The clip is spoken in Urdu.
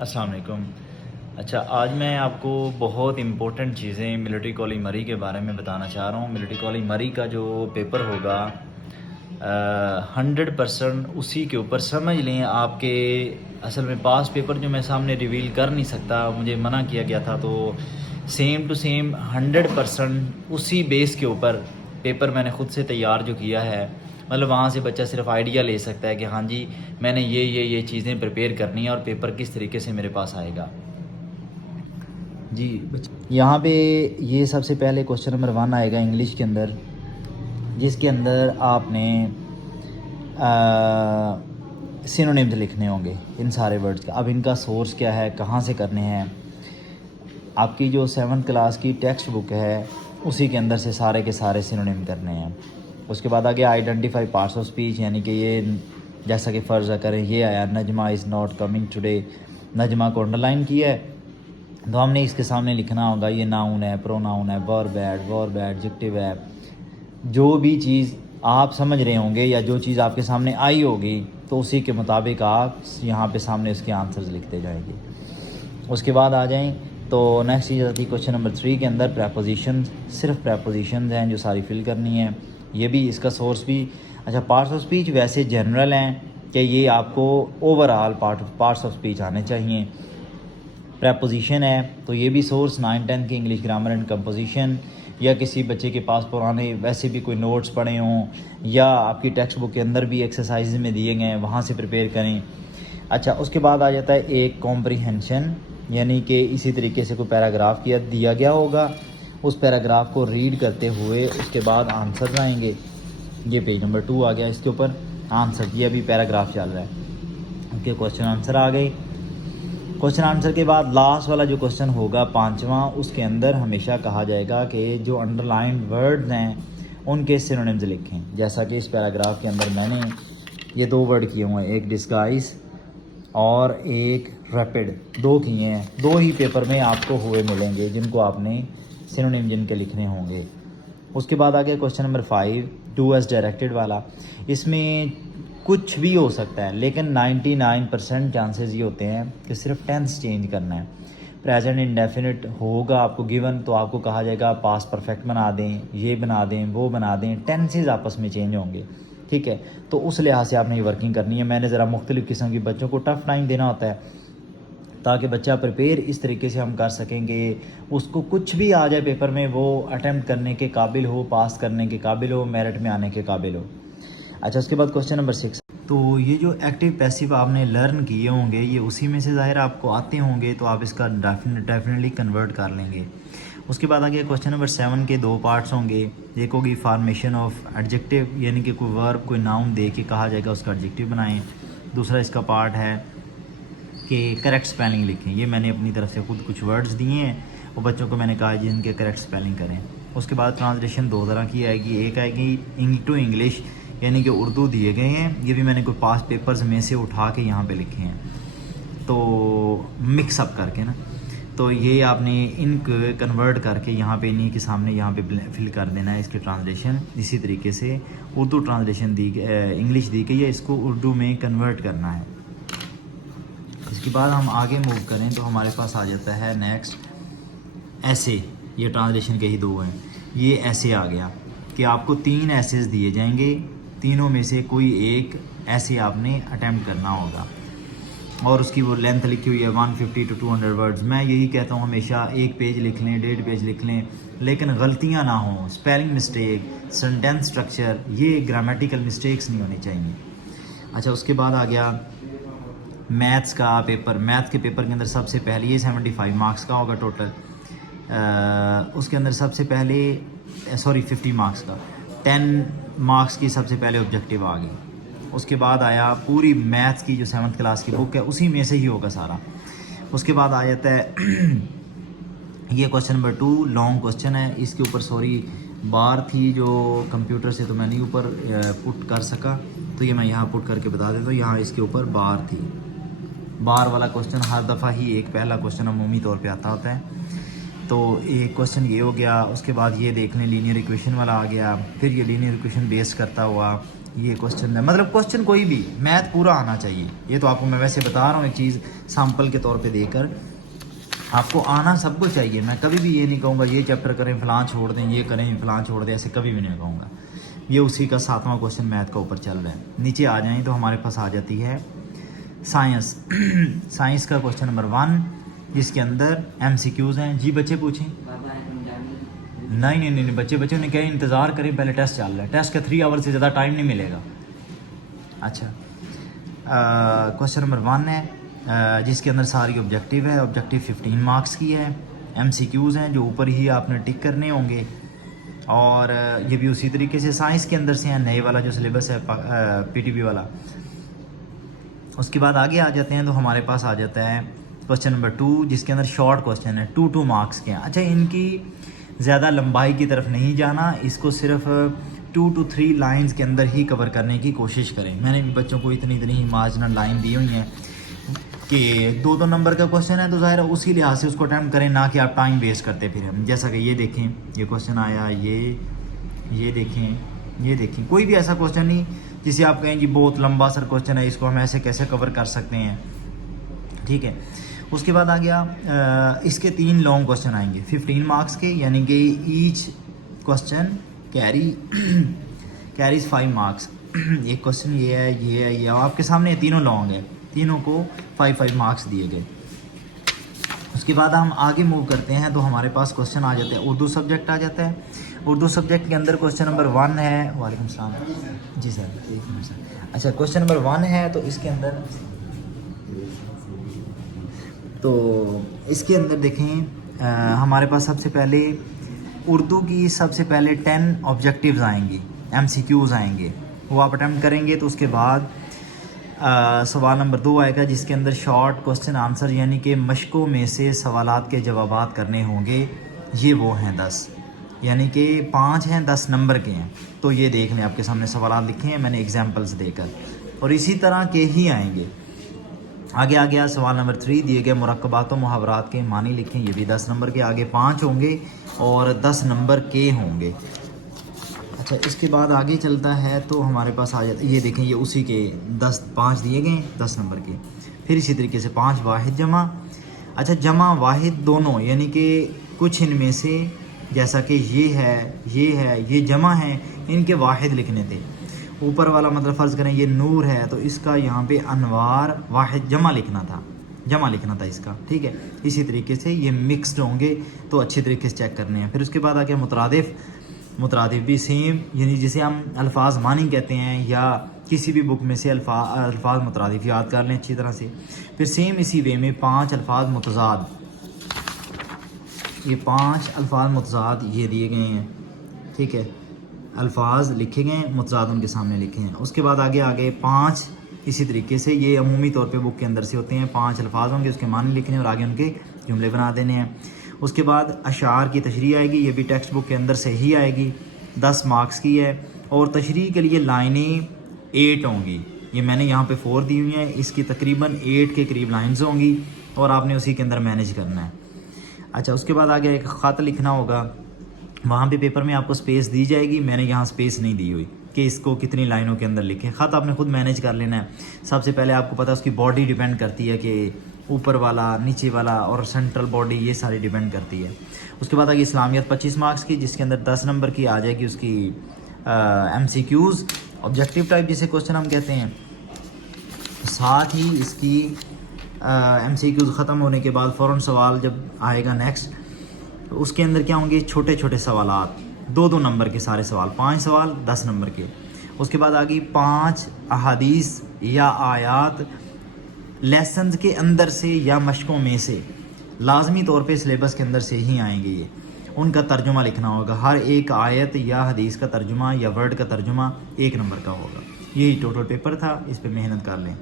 السلام علیکم۔ اچھا، آج میں آپ کو بہت امپورٹنٹ چیزیں ملٹری کالج مری کے بارے میں بتانا چاہ رہا ہوں۔ ملٹری کالج مری کا جو پیپر ہوگا 100% اسی کے اوپر سمجھ لیں آپ کے اصل میں پاس پیپر جو میں سامنے ریویل کر نہیں سکتا، مجھے منع کیا گیا تھا، تو سیم ٹو سیم 100% اسی بیس کے اوپر پیپر میں نے خود سے تیار جو کیا ہے، مطلب وہاں سے بچہ صرف آئیڈیا لے سکتا ہے کہ ہاں جی میں نے یہ چیزیں پریپیئر کرنی ہیں اور پیپر کس طریقے سے میرے پاس آئے گا۔ جی یہاں پہ یہ سب سے پہلے کوشچن نمبر 1 آئے گا انگلش کے اندر، جس کے اندر آپ نے سینونیمز لکھنے ہوں گے ان سارے ورڈز کا۔ اب ان کا سورس کیا ہے، کہاں سے کرنے ہیں؟ آپ کی جو 7th کلاس کی ٹیکسٹ بک ہے اسی کے اندر سے سارے کے سارے سینونیم کرنے ہیں۔ اس کے بعد آگے آئیڈینٹیفائی پارٹس آف اسپیچ، یعنی کہ یہ جیسا کہ فرض کریں یہ آیا Najma is not coming today, Najma کو انڈر لائن کیا ہے تو ہم نے اس کے سامنے لکھنا ہوگا یہ ناؤن ہے، پروناؤن ہے، ورب ایڈجیکٹیو ہے۔ جو بھی چیز آپ سمجھ رہے ہوں گے یا جو چیز آپ کے سامنے آئی ہوگی تو اسی کے مطابق آپ یہاں پہ سامنے اس کے آنسرز لکھتے جائیں گے۔ اس کے بعد آ جائیں تو نیکسٹ چیز آتی ہے کوشچن نمبر 3 کے اندر پریپوزیشنز، صرف پریپوزیشنز ہیں جو ساری فل کرنی ہیں۔ یہ بھی اس کا سورس بھی اچھا پارٹس آف اسپیچ ویسے جنرل ہیں کہ یہ آپ کو over all parts of speech آنے چاہیے۔ پریپوزیشن ہے تو یہ بھی سورس 9th-10th کی انگلش گرامر اینڈ کمپوزیشن، یا کسی بچے کے پاس پرانے ویسے بھی کوئی نوٹس پڑے ہوں یا آپ کی ٹیکسٹ بک کے اندر بھی ایکسرسائز میں دیے گئے ہیں وہاں سے پریپیئر کریں۔ اچھا اس کے بعد آ جاتا ہے ایک کمپریہنشن، یعنی کہ اسی طریقے سے کوئی پیراگراف دیا گیا ہوگا، اس پیراگراف کو ریڈ کرتے ہوئے اس کے بعد آنسر آئیں گے۔ یہ پیج نمبر 2 آ گیا، اس کے اوپر آنسر، یہ ابھی پیراگراف چل رہا ہے کہ کوشچن آنسر آ گئی۔ کوشچن آنسر کے بعد لاسٹ والا جو کوشچن ہوگا 5واں، اس کے اندر ہمیشہ کہا جائے گا کہ جو انڈر لائنڈ ورڈز ہیں ان کے سینونیمز لکھیں، جیسا کہ اس پیراگراف کے اندر میں نے یہ 2 ورڈ کیے ہوئے ہیں، ایک ڈسگائز اور ایک ریپڈ، 2 کیے ہیں، 2 ہی پیپر میں آپ کو ہوئے ملیں گے جن کو آپ نے سینونیم جن کے لکھنے ہوں گے۔ اس کے بعد آگے question number 5 do as directed والا، اس میں کچھ بھی ہو سکتا ہے لیکن 99% چانسز یہ ہوتے ہیں کہ صرف ٹینس چینج کرنا ہے۔ پریزنٹ انڈیفینٹ ہوگا آپ کو گیون تو آپ کو کہا جائے گا پاس پرفیکٹ بنا دیں، یہ بنا دیں، وہ بنا دیں، ٹینسز آپس میں چینج ہوں گے، ٹھیک ہے؟ تو اس لحاظ سے آپ نے یہ ورکنگ کرنی ہے۔ میں نے ذرا مختلف قسم کی بچوں کو ٹف ٹائم دینا ہوتا ہے تاکہ بچہ پریپیئر اس طریقے سے ہم کر سکیں کہ اس کو کچھ بھی آ جائے پیپر میں وہ اٹیمپٹ کرنے کے قابل ہو، پاس کرنے کے قابل ہو، میرٹ میں آنے کے قابل ہو۔ اچھا اس کے بعد کوشچن نمبر 6، تو یہ جو ایکٹیو پیسیو آپ نے لرن کیے ہوں گے یہ اسی میں سے ظاہر آپ کو آتے ہوں گے، تو آپ اس کا ڈیفینیٹلی کنورٹ کر لیں گے۔ اس کے بعد آگے کوشچن نمبر 7 کے 2 پارٹس ہوں گے، ایک ہوگی فارمیشن آف ایڈجیکٹیو، یعنی کہ کوئی ورب کوئی ناؤن دے کے کہا جائے گا اس کا ایڈجیکٹیو بنائیں۔ دوسرا اس کا پارٹ ہے کہ کریکٹ سپیلنگ لکھیں، یہ میں نے اپنی طرف سے خود کچھ ورڈز دیے ہیں وہ بچوں کو میں نے کہا جن کے کریکٹ سپیلنگ کریں۔ اس کے بعد ٹرانسلیشن 2 طرح کی آئے گی، ایک آئے گی ٹو انگلش، یعنی کہ اردو دیے گئے ہیں، یہ بھی میں نے کوئی پاس پیپرز میں سے اٹھا کے یہاں پہ لکھے ہیں تو مکس اپ کر کے نا، تو یہ آپ نے ان کو کنورٹ کر کے یہاں پہ انہیں کے سامنے یہاں پہ فل کر دینا ہے اس کی ٹرانسلیشن۔ اسی طریقے سے اردو ٹرانسلیشن انگلش دی گئی ہے، اس کو اردو میں کنورٹ کرنا ہے۔ اس کے بعد ہم آگے موو کریں تو ہمارے پاس آ جاتا ہے نیکسٹ ایسے، یہ ٹرانسلیشن کے ہی 2 ہیں، یہ ایسے آ گیا کہ آپ کو 3 ایسیز دیے جائیں گے، تینوں میں سے کوئی ایک ایسے آپ نے اٹیمپٹ کرنا ہوگا، اور اس کی وہ لینتھ لکھی ہوئی ہے 150 to 200 ورڈز۔ میں یہی کہتا ہوں ہمیشہ 1 پیج لکھ لیں، 1.5 پیج لکھ لیں، لیکن غلطیاں نہ ہوں، سپیلنگ مسٹیک، سینٹینس سٹرکچر، یہ گرامیٹیکل مسٹیکس نہیں ہونی چاہیے۔ اچھا اس کے بعد آ گیا میتھس کا پیپر، میتھ کے پیپر کے اندر سب سے پہلے یہ 75 مارکس کا ہوگا ٹوٹل، اس کے اندر سب سے پہلے 50 مارکس کا 10 مارکس کی سب سے پہلے آبجیکٹیو آ گئی۔ اس کے بعد آیا پوری میتھس کی جو 7th کلاس کی بک ہے اسی میں سے ہی ہوگا سارا۔ اس کے بعد آ جاتا ہے یہ کوشچن نمبر 2 لانگ کوشچن ہے، اس کے اوپر سوری بار تھی جو کمپیوٹر سے تو میں نہیں اوپر پٹ کر سکا، تو یہ میں یہاں پٹ کر کے بتا دیتا ہوں، یہاں اس کے اوپر بار تھی۔ بار والا کوشچن ہر دفعہ ہی ایک پہلا کوشچن عمومی طور پہ آتا ہوتا ہے، تو ایک کوشچن یہ ہو گیا۔ اس کے بعد یہ دیکھ لیں لینئر ایکویشن والا آ گیا، پھر یہ لینئر ایکویشن بیس کرتا ہوا یہ کوشچن ہے، مطلب کوشچن کوئی بھی میتھ پورا آنا چاہیے. یہ تو آپ کو میں ویسے بتا رہا ہوں ایک چیز سیمپل کے طور پہ دے کر، آپ کو آنا سب کو چاہیے. میں کبھی بھی یہ نہیں کہوں گا یہ چیپٹر کریں فلاں چھوڑ دیں، یہ کریں فلاں چھوڑ دیں، ایسے کبھی بھی نہیں کہوں گا. یہ اسی کا 7واں کوشچن میتھ کا اوپر چل رہا ہے. نیچے آ جائیں تو ہمارے پاس آ جاتی ہے سائنس. سائنس کا کوشچن نمبر 1 جس کے اندر MCQs ہیں. جی بچے پوچھیں. نہیں بچوں نے کہا انتظار کریں، پہلے ٹیسٹ چل رہا ہے. ٹیسٹ کا 3 آور سے زیادہ ٹائم نہیں ملے گا. اچھا کوشچن نمبر 1 ہے جس کے اندر ساری آبجیکٹیو ہے. آبجیکٹیو 15 مارکس کی ہے. MCQs ہیں جو اوپر ہی آپ نے ٹک کرنے ہوں گے، اور یہ بھی اسی طریقے سے سائنس کے اندر سے ہیں. نئے والا جو سلیبس ہے PTP والا. اس کے بعد آگے آ جاتے ہیں تو ہمارے پاس آ جاتا ہے کوشچن نمبر 2 جس کے اندر شارٹ کوشچن ہے 2 مارکس کے ہیں. اچھا ان کی زیادہ لمبائی کی طرف نہیں جانا، اس کو صرف 2 to 3 لائنز کے اندر ہی کور کرنے کی کوشش کریں. میں نے بھی بچوں کو اتنی مارجنل لائن دی ہوئی ہیں کہ 2 نمبر کا کوشچن ہے تو ظاہر ہے اسی لحاظ سے اس کو اٹیمپٹ کریں، نہ کہ آپ ٹائم ویسٹ کرتے پھر. جیسا کہ یہ دیکھیں یہ کوشچن آیا، یہ دیکھیں کوئی بھی ایسا کوشچن نہیں جسے آپ کہیں جی بہت لمبا سر کوشچن ہے، اس کو ہم ایسے کیسے کور کر سکتے ہیں. ٹھیک ہے. اس کے بعد آ گیا اس کے 3 لانگ کوشچن آئیں گے 15 مارکس کے، یعنی کہ ایچ کوشچن کیریز 5 مارکس. ایک کوشچن یہ ہے آپ کے سامنے تینوں لانگ ہے، تینوں کو 5 مارکس دیے گئے. اس کے بعد ہم آگے موو کرتے ہیں تو ہمارے پاس کوشچن آ جاتے ہیں اردو سبجیکٹ آ جاتا ہے. اردو سبجیکٹ کے اندر کوشچن نمبر 1 ہے. وعلیکم السلام. جی سر. اچھا کوشچن نمبر 1 ہے تو اس کے اندر دیکھیں ہمارے پاس سب سے پہلے اردو کی سب سے پہلے 10 آبجیکٹیوز آئیں گی، MCQs آئیں گے، وہ آپ اٹیمپٹ کریں گے. تو اس کے بعد سوال نمبر 2 آئے گا جس کے اندر شارٹ کوشچن آنسر، یعنی کہ مشقوں میں سے سوالات کے جوابات کرنے ہوں گے. یہ وہ ہیں 10، یعنی کہ 5 ہیں 10 نمبر کے ہیں. تو یہ دیکھ لیں آپ کے سامنے سوالات لکھے ہیں میں نے ایگزامپلس دے کر، اور اسی طرح کے ہی آئیں گے. آگے آ گیا سوال نمبر 3 دیے گئے مرکبات و محاورات کے معنی لکھیں. یہ بھی 10 نمبر کے، آگے 5 ہوں گے اور 10 نمبر کے ہوں گے. اچھا اس کے بعد آگے چلتا ہے تو ہمارے پاس آ جاتا ہے، یہ دیکھیں یہ اسی کے 5 دیے گئے 10 نمبر کے. پھر اسی طریقے سے 5 واحد جمع. اچھا جمع واحد دونوں، یعنی کہ کچھ ان میں سے جیسا کہ یہ جمع ہیں، ان کے واحد لکھنے تھے. اوپر والا مطلب فرض کریں یہ نور ہے تو اس کا یہاں پہ انوار واحد جمع لکھنا تھا اس کا. ٹھیک ہے. اسی طریقے سے یہ مکسڈ ہوں گے تو اچھے طریقے سے چیک کرنے ہیں. پھر اس کے بعد آ گیا مترادف بھی سیم، یعنی جسے ہم الفاظ معنی کہتے ہیں، یا کسی بھی بک میں سے الفاظ مترادف یاد کر لیں اچھی طرح سے. پھر سیم اسی وے میں 5 الفاظ متضاد، یہ 5 الفاظ متضاد یہ دیے گئے ہیں. ٹھیک ہے. الفاظ لکھے گئے ہیں، متضاد ان کے سامنے لکھے ہیں. اس کے بعد آگے 5 اسی طریقے سے یہ عمومی طور پہ بک کے اندر سے ہوتے ہیں. 5 الفاظ ہوں گے، اس کے معنی لکھنے اور آگے ان کے جملے بنا دینے ہیں. اس کے بعد اشعار کی تشریح آئے گی، یہ بھی ٹیکسٹ بک کے اندر سے ہی آئے گی، 10 مارکس کی ہے. اور تشریح کے لیے لائنیں 8 ہوں گی. یہ میں نے یہاں پہ 4 دی ہوئی ہیں، اس کی تقریباً 8 کے قریب لائنز ہوں گی اور آپ نے اسی کے اندر مینیج کرنا ہے. اچھا اس کے بعد آگے ایک خط لکھنا ہوگا، وہاں پہ پیپر میں آپ کو سپیس دی جائے گی. میں نے یہاں سپیس نہیں دی ہوئی کہ اس کو کتنی لائنوں کے اندر لکھیں. خط آپ نے خود مینیج کر لینا ہے. سب سے پہلے آپ کو پتہ ہے اس کی باڈی ڈیپینڈ کرتی ہے کہ اوپر والا، نیچے والا اور سینٹرل باڈی، یہ ساری ڈیپینڈ کرتی ہے. اس کے بعد آگے اسلامیت 25 مارکس کی، جس کے اندر 10 نمبر کی آ جائے گی اس کی MCQs آبجیکٹیو ٹائپ جسے کوشچن ہم کہتے ہیں. ساتھ ہی اس کی MCQs ختم ہونے کے بعد فوراً سوال جب آئے گا نیکسٹ، تو اس کے اندر کیا ہوں گے چھوٹے چھوٹے سوالات، 2 نمبر کے سارے سوال، 5 سوال 10 نمبر کے. اس کے بعد آگے 5 احادیث یا آیات لیسنز کے اندر سے یا مشقوں میں سے، لازمی طور پہ سلیبس کے اندر سے ہی آئیں گے. یہ ان کا ترجمہ لکھنا ہوگا. ہر ایک آیت یا حدیث کا ترجمہ یا ورڈ کا ترجمہ 1 نمبر کا ہوگا. یہی ٹوٹل پیپر تھا، اس پہ محنت کر لیں.